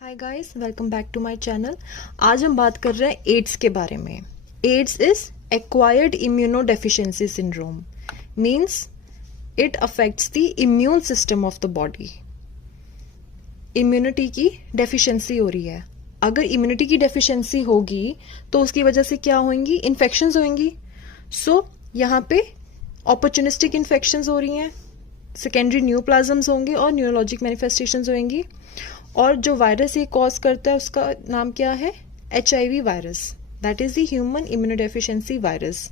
Hi guys, welcome back to my channel. आज हम बात कर रहे हैं एड्स के बारे में। AIDS is acquired immuno deficiency syndrome, means it affects the immune system of the body. Immunity की डेफिशिएंसी हो रही है। अगर इम्यूनिटी की डेफिशिएंसी होगी तो उसकी वजह से क्या होंगी? इन्फेक्शंस होंगी। सो यहाँ पे अपॉर्चुनिस्टिक इन्फेक्शंस हो रही हैं, सेकेंडरी न्यूप्लाज्म्स होंगे और न्यूरोलॉजिक मैनिफेस्टेशंस होंगी। और जो वायरस ये कॉज करता है उसका नाम क्या है? HIV virus, that is the human immunodeficiency virus.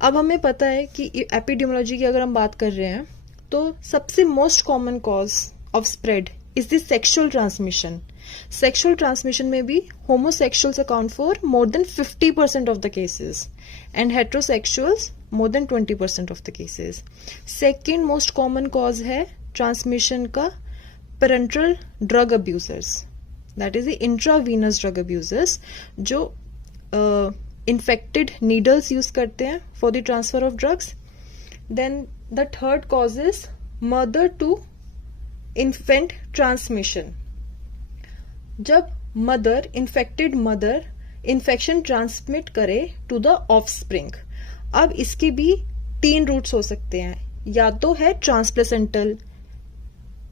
अब हमें पता है कि एपिडेमियोलॉजी की अगर हम बात कर रहे हैं तो सबसे most common cause of spread is the sexual transmission. Sexual transmission में भी homosexuals account for more than 50% of the cases and heterosexuals more than 20% of the cases. Second most common cause है ट्रांसमिशन का parental drug abusers, that is the intravenous drug abusers, जो infected needles use करते हैं for the transfer of drugs. Then the third cause is mother to infant transmission. जब infected mother infection transmit करे to the offspring. अब इसके भी 3 roots हो सकते हैं, या तो है ट्रांसप्लेसेंटल,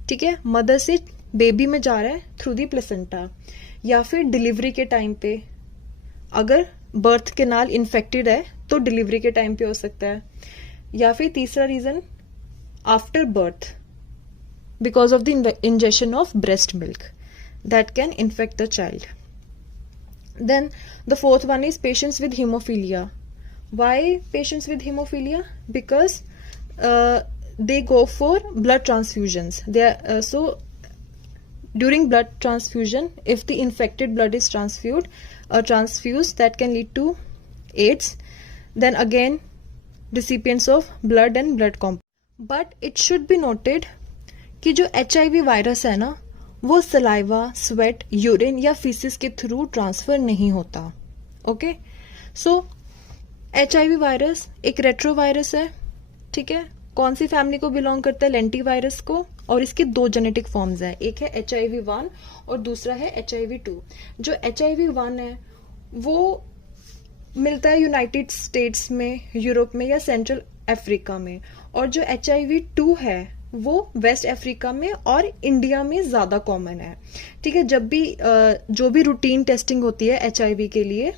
ठीक है, मदर से बेबी में जा रहा है थ्रू दी प्लेसेंटा, या फिर डिलीवरी के टाइम पे, अगर बर्थ केनाल इन्फेक्टेड है तो डिलीवरी के टाइम पे हो सकता है, या फिर तीसरा reason after birth because of the injection of breast milk that can infect the child. Then the fourth one is patients with haemophilia. Why patients with haemophilia? Because they go for blood transfusions. So during blood transfusion, if the infected blood is transfused, that can lead to AIDS. Then again, recipients of blood and blood compounds. But it should be noted कि जो HIV virus है ना, वो saliva, sweat, urine या faeces के through transfer नहीं होता। Okay, सो HIV virus एक रेट्रो वायरस है, ठीक है। कौन सी फैमिली को बिलोंग करता है? लेंटी वायरस को। और इसके 2 जेनेटिक फॉर्म्स हैं, एक है HIV-1 और दूसरा है HIV-2। जो HIV-1 है वो मिलता है यूनाइटेड स्टेट्स में, यूरोप में या सेंट्रल अफ्रीका में, और जो HIV-2 है वो वेस्ट अफ्रीका में और इंडिया में ज्यादा कॉमन है, ठीक है। जब भी जो भी रूटीन टेस्टिंग होती है HIV के लिए,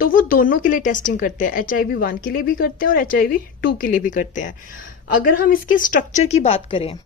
तो वो दोनों के लिए टेस्टिंग करते हैं, HIV-1 के लिए भी करते हैं और HIV-2 के लिए भी करते हैं। अगर हम इसके स्ट्रक्चर की बात करें,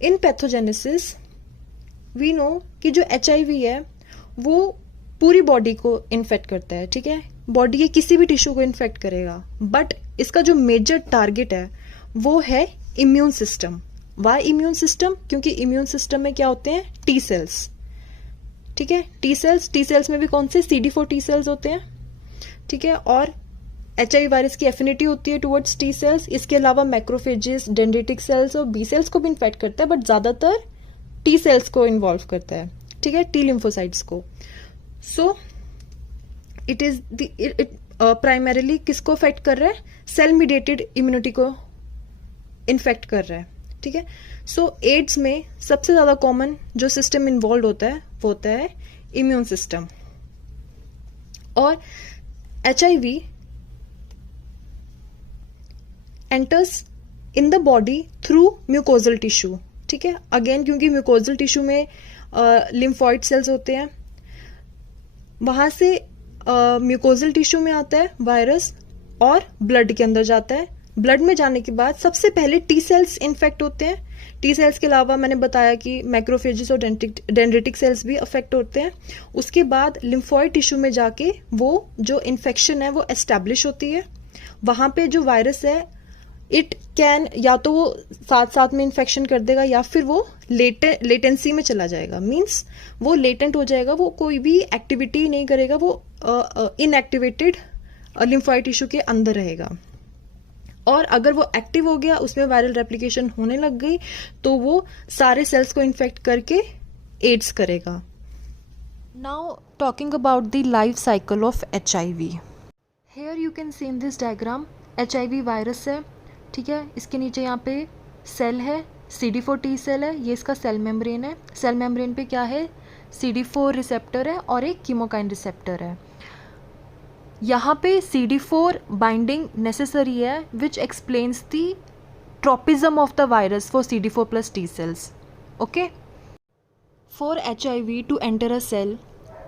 इन पैथोजेनेसिस वी नो कि जो HIV है वो पूरी बॉडी को इन्फेक्ट करता है, ठीक है। बॉडी के किसी भी टिश्यू को इन्फेक्ट करेगा, बट इसका जो मेजर टारगेट है वो है immune system. Why immune system? क्योंकि इम्यून सिस्टम में क्या होते हैं? टी सेल्स, ठीक है। टी सेल्स में भी कौन से? CD4 टी सेल्स होते हैं, ठीक है। और HIV वायरस की एफिनिटी होती है टुवर्ड्स टी सेल्स। इसके अलावा मैक्रोफेजेस, डेंड्रिटिक सेल्स और बी सेल्स को भी इन्फेक्ट करता है, बट ज्यादातर टी सेल्स को इन्वॉल्व करता है, ठीक है, टी लिम्फोसाइट्स को। सो इट इज प्राइमरीली किसको अफेक्ट कर रहा है? सेल मीडिएटेड इम्यूनिटी को इन्फेक्ट कर रहा है, ठीक है। सो एड्स में सबसे ज्यादा कॉमन जो सिस्टम इन्वॉल्व होता है वो होता है इम्यून सिस्टम। और HIV enters in the body through mucosal tissue. ठीक है, अगेन क्योंकि म्यूकोजल टिश्यू में लिम्फॉइड सेल्स होते हैं, वहां से म्यूकोजल टिश्यू में आता है वायरस और ब्लड के अंदर जाता है। ब्लड में जाने के बाद सबसे पहले टी सेल्स इन्फेक्ट होते हैं। टी सेल्स के अलावा मैंने बताया कि मैक्रोफेजेस और डेंड्रिटिक सेल्स भी अफेक्ट होते हैं। उसके बाद लिम्फॉइड टिश्यू में जाके वो जो इन्फेक्शन है वो एस्टैब्लिश होती है। वहां पे जो वायरस है इट कैन या तो वो साथ साथ में इन्फेक्शन कर देगा या फिर वो लेटेंसी में चला जाएगा। मीन्स वो लेटेंट हो जाएगा, वो कोई भी एक्टिविटी नहीं करेगा, वो इनएक्टिवेटेड लिम्फॉइड टिश्यू के अंदर रहेगा। और अगर वो एक्टिव हो गया, उसमें वायरल रेप्लिकेशन होने लग गई, तो वो सारे सेल्स को इन्फेक्ट करके एड्स करेगा। Now talking about the life cycle of HIV। Here you can see in this diagram HIV virus है। ठीक है, इसके नीचे यहाँ पे सेल है, CD4 T सेल है, ये इसका सेल मेम्ब्रेन है। सेल मेम्ब्रेन पे क्या है, CD4 रिसेप्टर है और एक कीमोकाइन रिसेप्टर है। यहाँ पे CD4 बाइंडिंग नेसेसरी है which explains the tropism of the virus for CD4 plus T cells. Okay, for HIV to enter a cell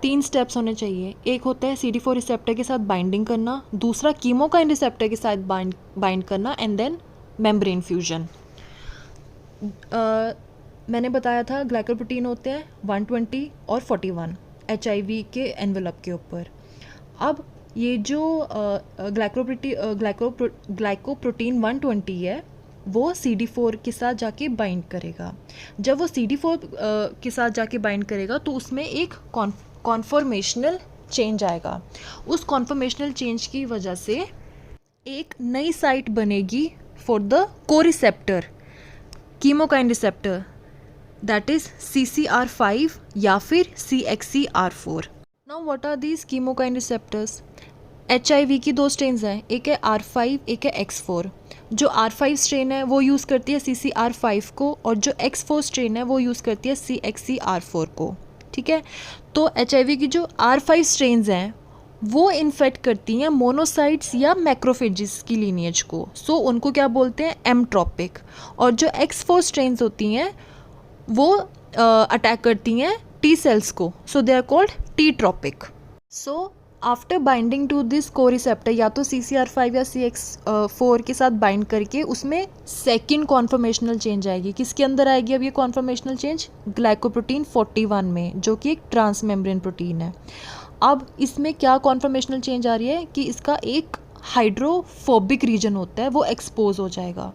3 steps होने चाहिए। एक होता है CD4 रिसेप्टर के साथ बाइंडिंग करना, दूसरा कीमोकाइन रिसेप्टर के साथ बाइंड करना, एंड देन मेम्ब्रेन फ्यूजन। मैंने बताया था ग्लाइकोप्रोटीन होते हैं 120 और 41 HIV के एनवेलप के ऊपर। अब ये जो ग्लाइकोप्रोटीन 120 है वो CD4 के साथ जाके बाइंड करेगा। जब वो CD4 के साथ जाके बाइंड करेगा तो उसमें एक कॉन्फॉर्मेशनल चेंज आएगा। उस कॉन्फॉर्मेशनल चेंज की वजह से एक नई साइट बनेगी for the coreceptor chemokine receptor, that is CCR5 या फिर CXCR4। Now what are these chemokine receptors? HIV की 2 स्ट्रेन्स हैं, एक है R5, एक है X4। जो R5 स्ट्रेन है वो यूज़ करती है CCR5 को और जो X4 स्ट्रेन है वो यूज़ करती है CXCR4 को। ठीक है, तो HIV की जो R5 स्ट्रेन्स हैं वो इन्फेक्ट करती हैं मोनोसाइट्स या मैक्रोफेजिस की लीनिएज को, सो उनको क्या बोलते हैं, एमट्रोपिक। और जो X4 स्ट्रेन्स होती हैं वो अटैक करती हैं T सेल्स को, so they are called T tropic. So after binding to this coreceptor या तो CCR5 या CX4 के साथ बाइंड करके उसमें सेकेंड कॉन्फॉर्मेशनल चेंज आएगी। किसके अंदर आएगी अब ये कॉन्फॉर्मेशनल चेंज? ग्लाइकोप्रोटीन 41 में, जो कि एक ट्रांसमेम्ब्रेन प्रोटीन है। अब इसमें क्या कॉन्फॉर्मेशनल चेंज आ रही है कि इसका एक हाइड्रोफोबिक रीजन होता है वो एक्सपोज हो जाएगा।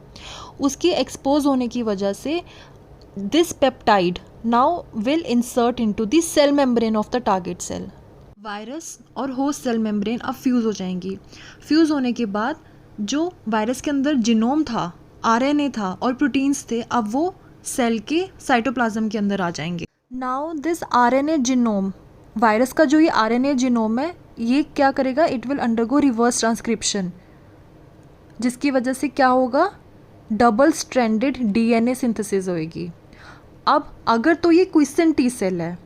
उसकी एक्सपोज होने की वजह से this peptide now will insert into the cell membrane of the target cell. Virus और होस्ट सेल मेम्ब्रेन अब फ्यूज़ हो जाएंगी। फ्यूज़ होने के बाद जो वायरस के अंदर जीनोम था, RNA था और प्रोटीन्स थे, अब वो सेल के साइटोप्लाज्म के अंदर आ जाएंगे। Now this RNA genome, virus का जो ये RNA जीनोम है ये क्या करेगा, it will undergo reverse transcription, जिसकी वजह से क्या होगा, डबल स्ट्रैंडेड DNA सिंथेसिस होएगी। अब अगर तो ये क्विसेंट T सेल है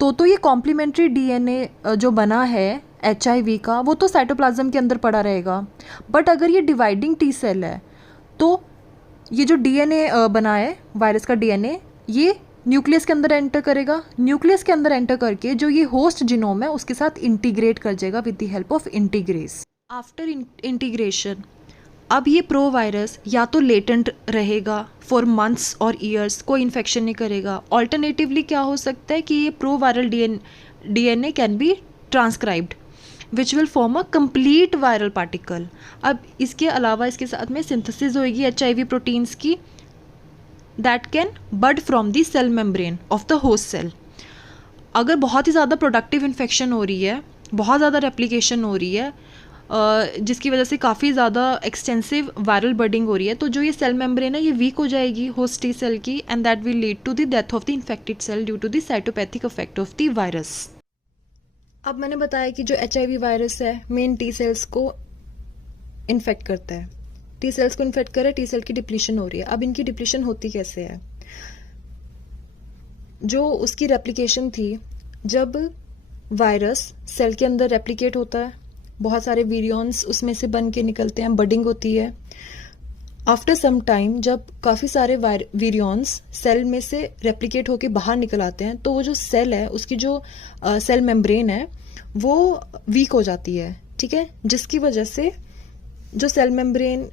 तो ये कॉम्प्लीमेंट्री DNA जो बना है HIV का वो तो साइटोप्लाज्म के अंदर पड़ा रहेगा। बट अगर ये डिवाइडिंग T सेल है तो ये जो DNA बना है वायरस का DNA, ये न्यूक्लियस के अंदर एंटर करेगा। न्यूक्लियस के अंदर एंटर करके जो ये होस्ट जीनोम है उसके साथ इंटीग्रेट कर जाएगा with the help of integrase. After integration अब ये प्रो वायरस या तो लेटेंट रहेगा फॉर मंथ्स और ईयर्स, कोई इन्फेक्शन नहीं करेगा। ऑल्टरनेटिवली क्या हो सकता है कि ये pro viral DNA can be transcribed which will form a complete viral particle. अब इसके अलावा इसके साथ में सिंथेसिस होएगी HIV प्रोटीन्स की that can bud from the cell membrane of the host cell. अगर बहुत ही ज़्यादा प्रोडक्टिव इन्फेक्शन हो रही है, बहुत ज़्यादा रेप्लिकेशन हो रही है, जिसकी वजह से काफ़ी ज़्यादा एक्सटेंसिव वायरल बर्डिंग हो रही है, तो जो ये सेल मेम्ब्रेन है ये वीक हो जाएगी होस्ट टी सेल की, and that will lead to the death of the infected cell due to the cytopathic effect of the virus. अब मैंने बताया कि जो HIV वायरस है मेन T सेल्स को इन्फेक्ट करता है। T सेल्स को इन्फेक्ट कर रहा है, T सेल की डिप्लीशन हो रही है। अब इनकी डिप्लीशन होती कैसे है? जो उसकी रेप्लिकेशन थी, जब वायरस सेल के अंदर रेप्लिकेट होता है, बहुत सारे वीरियंस उसमें से बन के निकलते हैं, बडिंग होती है। आफ्टर सम टाइम जब काफ़ी सारे वीरियंस सेल में से रेप्लिकेट होके बाहर निकल आते हैं, तो वो जो सेल है उसकी जो सेल मेम्ब्रेन है वो वीक हो जाती है, ठीक है, जिसकी वजह से जो सेल मेम्ब्रेन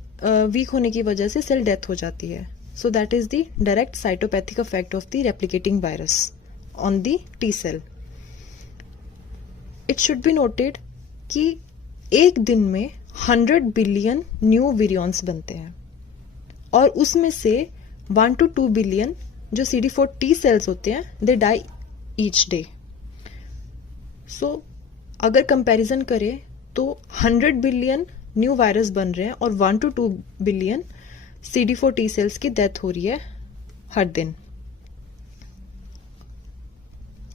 वीक होने की वजह से सेल डेथ हो जाती है। So that is the direct cytopathic effect of the replicating virus on the T cell. It should be noted कि एक दिन में 100 बिलियन न्यू विरियंस बनते हैं और उसमें से 1 to 2 बिलियन जो CD4 T सेल्स होते हैं दे डाई ईच डे। सो अगर कंपैरिजन करें तो 100 बिलियन न्यू वायरस बन रहे हैं और 1 to 2 billion CD4 T cells की डेथ हो रही है हर दिन।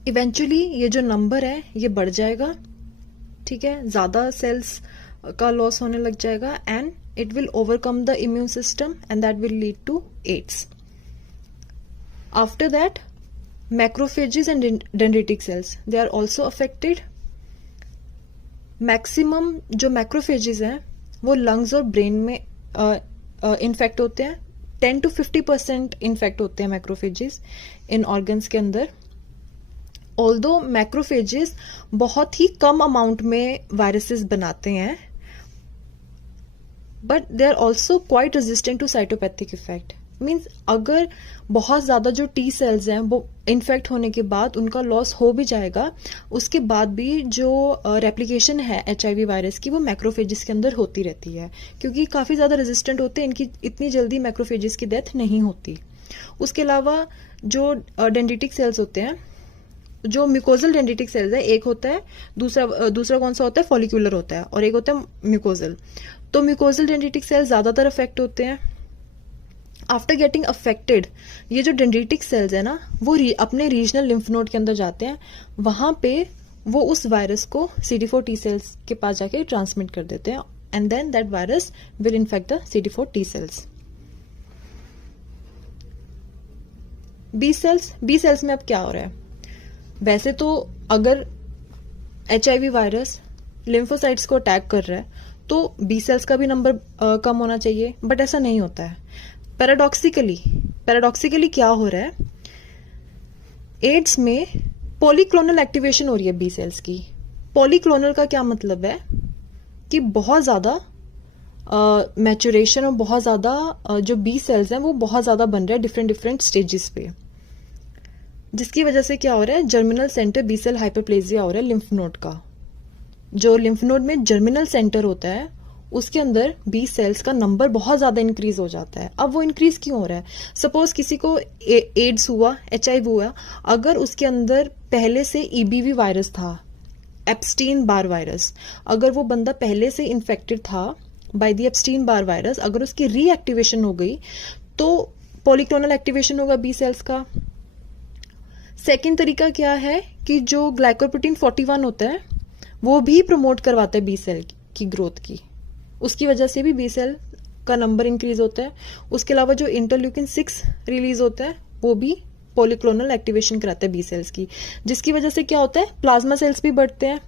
इवेंचुअली ये जो नंबर है ये बढ़ जाएगा, ठीक है, ज्यादा सेल्स का लॉस होने लग जाएगा and it will overcome the immune system and that will lead to AIDS. After that, macrophages and dendritic cells, they are also affected. Maximum जो macrophages हैं वो lungs और brain में infect होते हैं। 10 to 50% infect होते हैं macrophages इन organs के अंदर। Although macrophages बहुत ही कम amount में viruses बनाते हैं, but they are also quite resistant to cytopathic effect. Means अगर बहुत ज़्यादा जो टी सेल्स हैं वो इन्फेक्ट होने के बाद उनका लॉस हो भी जाएगा, उसके बाद भी जो रेप्लिकेशन है HIV वायरस की वो मैक्रोफेजिस के अंदर होती रहती है, क्योंकि काफ़ी ज़्यादा रेजिस्टेंट होते हैं, इनकी इतनी जल्दी मैक्रोफेजिस की डेथ नहीं होती। उसके अलावा जो डेंड्रिटिक सेल्स होते हैं, जो म्यूकोजल डेंड्रिटिक सेल्स है, एक होता है, दूसरा कौन सा होता है, फॉलिक्यूलर होता है, और एक होता है म्यूकोजल। तो म्यूकोजल डेंड्रिटिक सेल्स ज्यादातर अफेक्ट होते हैं। आफ्टर गेटिंग अफेक्टेड ये जो डेंड्रिटिक सेल्स है ना वो अपने रीजनल लिम्फ नोड के अंदर जाते हैं, वहां पे वो उस वायरस को CD4 T सेल्स के पास जाके ट्रांसमिट कर देते हैं and then that virus will infect the CD4 T cells. B cells में अब क्या हो रहा है? वैसे तो अगर HIV वायरस लिम्फोसाइट्स को अटैक कर रहा है तो बी सेल्स का भी नंबर कम होना चाहिए, बट ऐसा नहीं होता है। पैराडॉक्सिकली क्या हो रहा है, एड्स में पॉलीक्लोनल एक्टिवेशन हो रही है बी सेल्स की। पॉलीक्लोनल का क्या मतलब है कि बहुत ज्यादा मैचुरेशन और बहुत ज्यादा जो बी सेल्स हैं वो बहुत ज्यादा बन रहे हैं डिफरेंट स्टेजेस पे, जिसकी वजह से क्या हो रहा है, germinal centre B cell hyperplasia हो रहा है लिम्फ नोड का। जो लिम्फ नोड में जर्मिनल सेंटर होता है उसके अंदर बी सेल्स का नंबर बहुत ज्यादा इंक्रीज हो जाता है। अब वो इंक्रीज क्यों हो रहा है? सपोज किसी को एड्स हुआ, HIV हुआ, अगर उसके अंदर पहले से EBV वायरस था, एप्स्टीन बार वायरस, अगर वो बंदा पहले से इन्फेक्टेड था by the Epstein Barr virus, अगर उसकी रीएक्टिवेशन हो गई तो पॉलीक्लोनल एक्टिवेशन होगा बी सेल्स का। सेकेंड तरीका क्या है कि जो ग्लाइकोप्रोटीन 41 होता है वो भी प्रमोट करवाता है बी सेल की ग्रोथ की, उसकी वजह से भी बी सेल का नंबर इंक्रीज होता है। उसके अलावा जो इंटरल्यूकिन 6 रिलीज होता है वो भी पॉलीक्लोनल एक्टिवेशन कराता है बी सेल्स की, जिसकी वजह से क्या होता है, प्लाज्मा सेल्स भी बढ़ते हैं।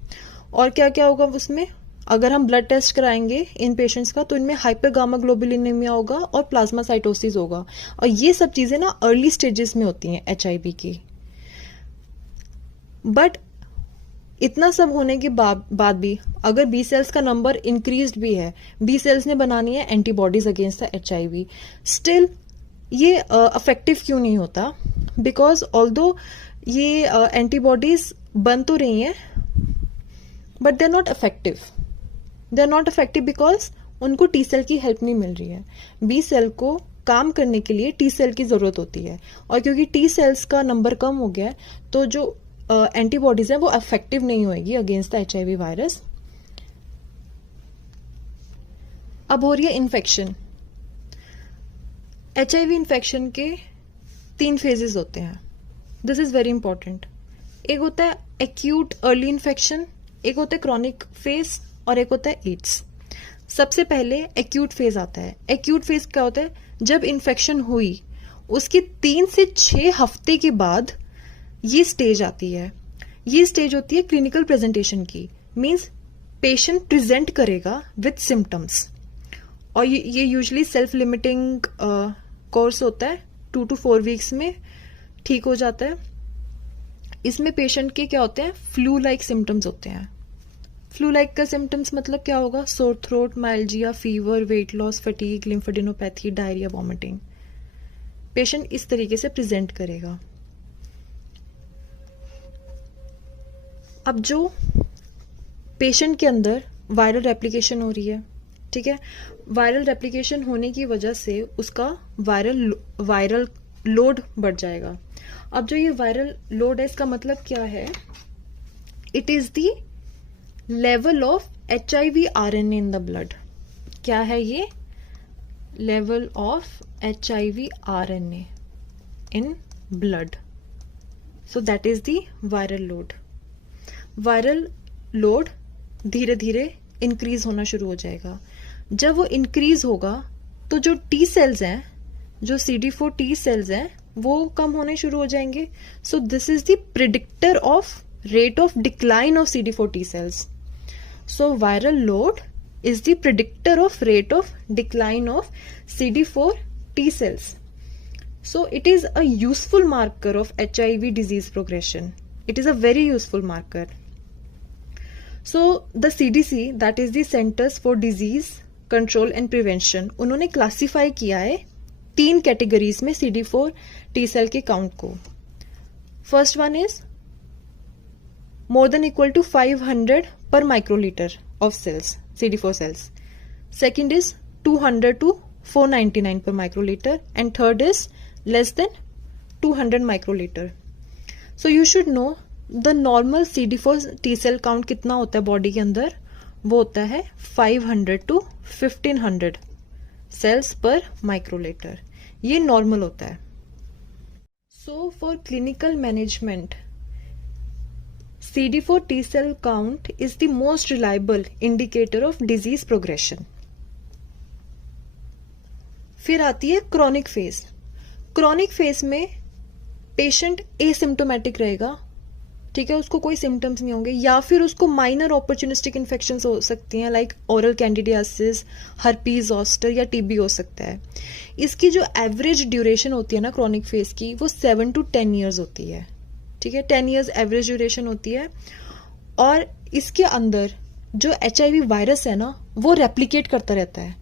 और क्या क्या होगा उसमें, अगर हम ब्लड टेस्ट कराएंगे इन पेशेंट्स का तो इनमें हाइपर गामा ग्लोबुलिनेमिया होगा और प्लाज्मा साइटोसिस होगा, और ये सब चीजें ना अर्ली स्टेजेस में होती हैं HIV की। बट इतना सब होने के बाद भी अगर बी सेल्स का नंबर इंक्रीज्ड भी है, बी सेल्स ने बनानी है antibodies against the HIV, still ये अफेक्टिव क्यों नहीं होता? बिकॉज ऑल्दो ये एंटीबॉडीज बन तो रही हैं but they are not effective. They are not effective because उनको टी सेल की हेल्प नहीं मिल रही है। बी सेल को काम करने के लिए टी सेल की जरूरत होती है, और क्योंकि टी सेल्स का नंबर कम हो गया है तो जो एंटीबॉडीज है वो इफेक्टिव नहीं होगी अगेंस्ट द HIV वायरस। अब हो रही है इन्फेक्शन। HIV इन्फेक्शन के 3 फेजेस होते हैं, दिस इज वेरी इंपॉर्टेंट। एक होता है एक्यूट अर्ली इन्फेक्शन, एक होता है क्रॉनिक फेज, और एक होता है एड्स। सबसे पहले एक्यूट फेज आता है। एक्यूट फेज क्या होता है? जब इन्फेक्शन हुई उसके 3 से 6 हफ्ते के बाद ये स्टेज आती है। ये स्टेज होती है क्लिनिकल प्रेजेंटेशन की, मीन्स पेशेंट प्रेजेंट करेगा विथ सिम्टम्स, और ये यूजुअली सेल्फ लिमिटिंग कोर्स होता है, 2 to 4 वीक्स में ठीक हो जाता है। इसमें पेशेंट के क्या होते हैं, फ्लू लाइक सिम्टम्स होते हैं। फ्लू लाइक का सिम्टम्स मतलब क्या होगा, sore throat, myalgia, fever, weight loss, fatigue, lymphadenopathy, diarrhoea, vomiting. Patient इस तरीके से प्रेजेंट करेगा। अब जो पेशेंट के अंदर वायरल रेप्लिकेशन हो रही है, ठीक है, वायरल रेप्लिकेशन होने की वजह से उसका वायरल लोड बढ़ जाएगा। अब जो ये वायरल लोड है, इसका मतलब क्या है, it is the level of HIV RNA in the blood. क्या है ये, level of HIV RNA in blood, so that is the viral load. Viral load धीरे धीरे इंक्रीज होना शुरू हो जाएगा। जब वो इंक्रीज होगा तो जो टी सेल्स हैं, जो CD4 टी सेल्स हैं, वो कम होने शुरू हो जाएंगे। So this is the predictor of rate of decline of CD4 T cells. So viral load is the predictor of rate of decline of CD4 T cells. So it is a useful marker of HIV disease progression. It is a very useful marker. So the CDC, that is the Centers for Disease Control and Prevention, उन्होंने classify किया है 3 categories में CD4 T cell के count को। First one is more than equal to 500 per microliter of cells, CD4 cells. Second is 200 to 499 per microliter, and third is less than 200 microliter. So you should know the normal CD4 T cell count कितना होता है body के अंदर, वो होता है 500 to 1500 cells per microliter. ये normal होता है। So for clinical management, CD4 T cell count is the most reliable indicator of disease progression. फिर आती है क्रॉनिक फेज। क्रॉनिक फेज में पेशेंट एसिम्टोमेटिक रहेगा, ठीक है, उसको कोई सिम्टम्स नहीं होंगे, या फिर उसको माइनर अपॉर्चुनिस्टिक इन्फेक्शंस हो सकती हैं, like oral candidiasis, herpes zoster या TB हो सकता है। इसकी जो एवरेज ड्यूरेशन होती है ना क्रॉनिक फेज की, वो 7 to 10 ईयर्स होती है, ठीक है, 10 ईयर्स एवरेज ड्यूरेशन होती है। और इसके अंदर जो HIV वायरस है ना, वो रेप्लिकेट करता रहता है।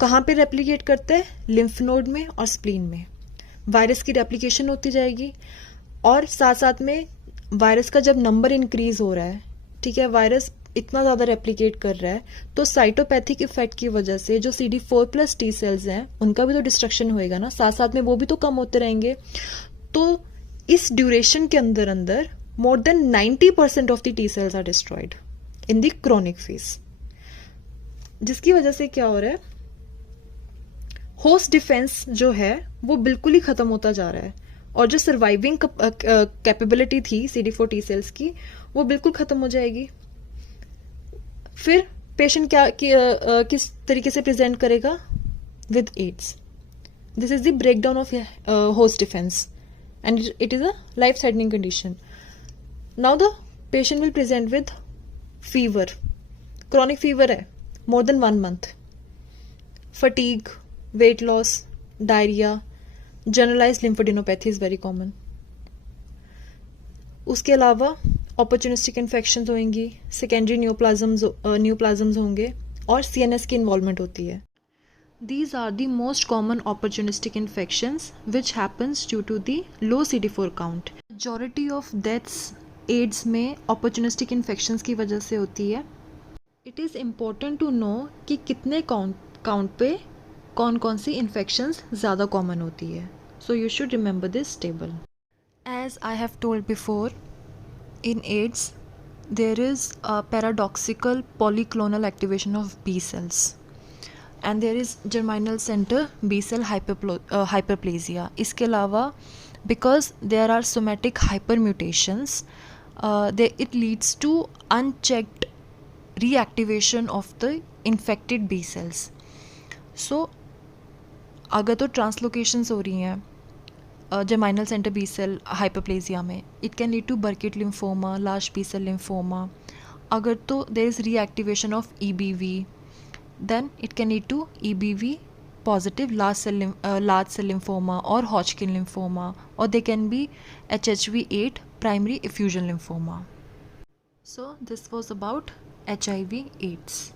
कहाँ पे रेप्लिकेट करता है, लिम्फ नोड में और स्प्लीन में। वायरस की रेप्लिकेशन होती जाएगी, और साथ साथ में वायरस का जब नंबर इंक्रीज हो रहा है, ठीक है, वायरस इतना ज्यादा रेप्लिकेट कर रहा है, तो साइटोपैथिक इफेक्ट की वजह से जो CD4+ टी सेल्स हैं, उनका भी तो डिस्ट्रक्शन होएगा ना, साथ साथ में वो भी तो कम होते रहेंगे। तो इस ड्यूरेशन के अंदर अंदर more than 90% of the T cells are destroyed in the chronic phase, जिसकी वजह से क्या हो रहा है, होस्ट डिफेंस जो है वो बिल्कुल ही खत्म होता जा रहा है, और जो सर्वाइविंग कैपेबिलिटी थी CD4 टी सेल्स की, वो बिल्कुल खत्म हो जाएगी। फिर पेशेंट किस तरीके से प्रेजेंट करेगा, with AIDS. This is the breakdown of host defence, and it is a life threatening condition. Now the patient will present with fever, chronic fever है more than 1 month, fatigue, weight loss, diarrhea, generalized lymphadenopathy is very common. उसके अलावा opportunistic infections होंगी, secondary neoplasms होंगे, और CNS की involvement होती है। These are the most common opportunistic infections which happens due to the low CD4 count. Majority of deaths AIDS में opportunistic infections की वजह से होती है। It is important to know कि कितने count पे कौन कौन सी infections ज़्यादा common होती है. So you should remember this table. As I have told before, in AIDS there is a paradoxical polyclonal activation of B cells. And there is germinal center B cell hyperplasia. इसके अलावा because there are somatic hypermutations, it leads to unchecked reactivation of the infected B cells. So अगर तो ट्रांसलोकेशंस हो रही हैं germinal center B cell hyperplasia में. It can lead to Burkitt lymphoma, large B cell lymphoma. अगर तो there is reactivation of EBV, then it can lead to EBV positive large cell lymphoma or Hodgkin lymphoma, or they can be HHV8 primary effusion lymphoma. So this was about HIV/AIDS.